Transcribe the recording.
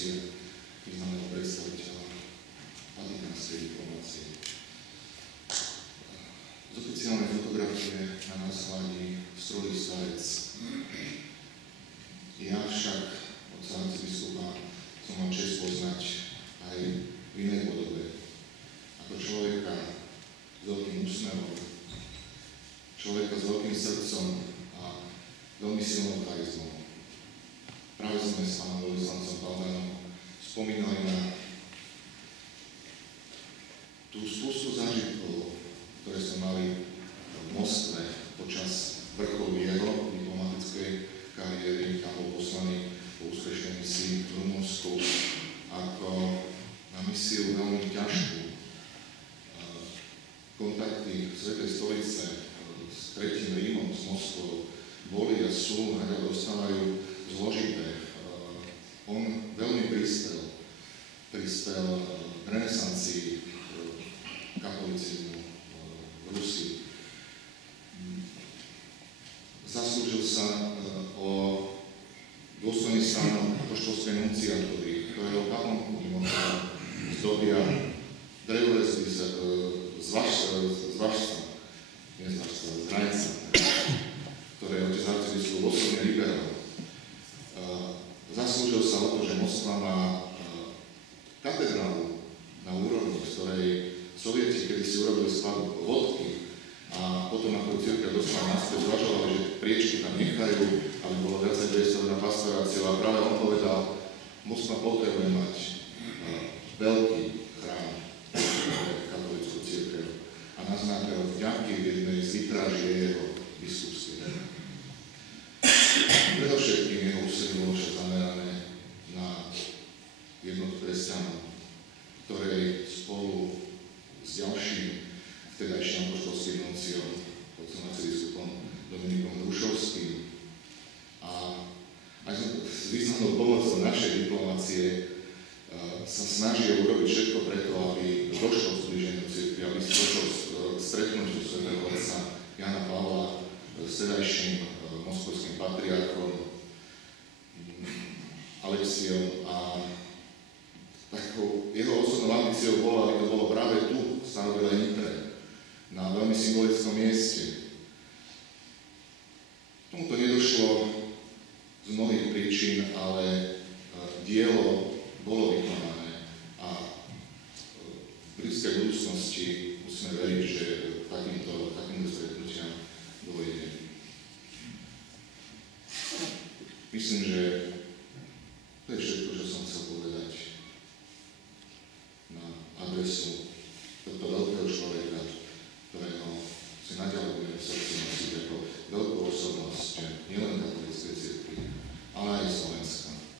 funkcie významného predstaviteľa vatikánskej diplomácie. Z oficiálnej fotografie na nás hladí strojý starec. Ja však od arcibiskupa som mal čest poznať aj v inej podobe. Ako človeka s veľkým úsmevom, človeka s veľkým srdcom a veľmi silnou charizmou. Práve sme s pánom veľvyslancom Paldanom spomínali na tú spustu zážitkov, ktoré sme mali v Moskve počas vrcholu jeho diplomatickej kariéry. Tam bol poslaný po úspešnej misii v Rumunsku ako na misiu veľmi ťažkú. Kontakty Svätej stolice s Tretím Rímom, s Moskvou boli a sú a dostávajú zložité. On veľmi prispel k renesancii katolicizmu v Rusii. Zaslúžil sa o dôstojný stánok apoštolskej nunciatúry, ktorého kaplnku mimochodom zdobia drevorezby z Hranica, ktoré otec arcibiskup osobne liberoval. Zaslúžil sa o to, že Moskva má katedrálu na úrovni, z ktorej Sovieti, kedy si urobili sklad vodky a potom ako cirkev dostala naspäť, zvažovali, že priečky tam nechajú, aby bolo viacej priestor na pastoráciu. A práve on povedal, Moskva potrebuje mať veľký chrám pre katolícku cirkev. A naznačil vďaky v jednej z vitráží jeho biskupskej. Predovšetkým jeho úsilie bolo však zamerané na jednotu kresťanov, ktorej spolu s ďalším vtedajším apoštolským nunciom, otcom arcibiskupom Dominikom Hrušovským a aj s významnou pomocou našej diplomácie sa snažia urobiť všetko preto, aby došlo k zblíženiu cirkvi, aby došlo k stretnutiu svätého otca Jana Pavla s vtedajším moskovským patriarchom Alexiom a takou jeho osobnou ambíciou bolo, aby to bolo práve tu, v Starobilej Nitre, na veľmi symbolickom mieste. Tomuto nedošlo z mnohých príčin, ale dielo bolo vykonané a v blízkej budúcnosti musíme veriť,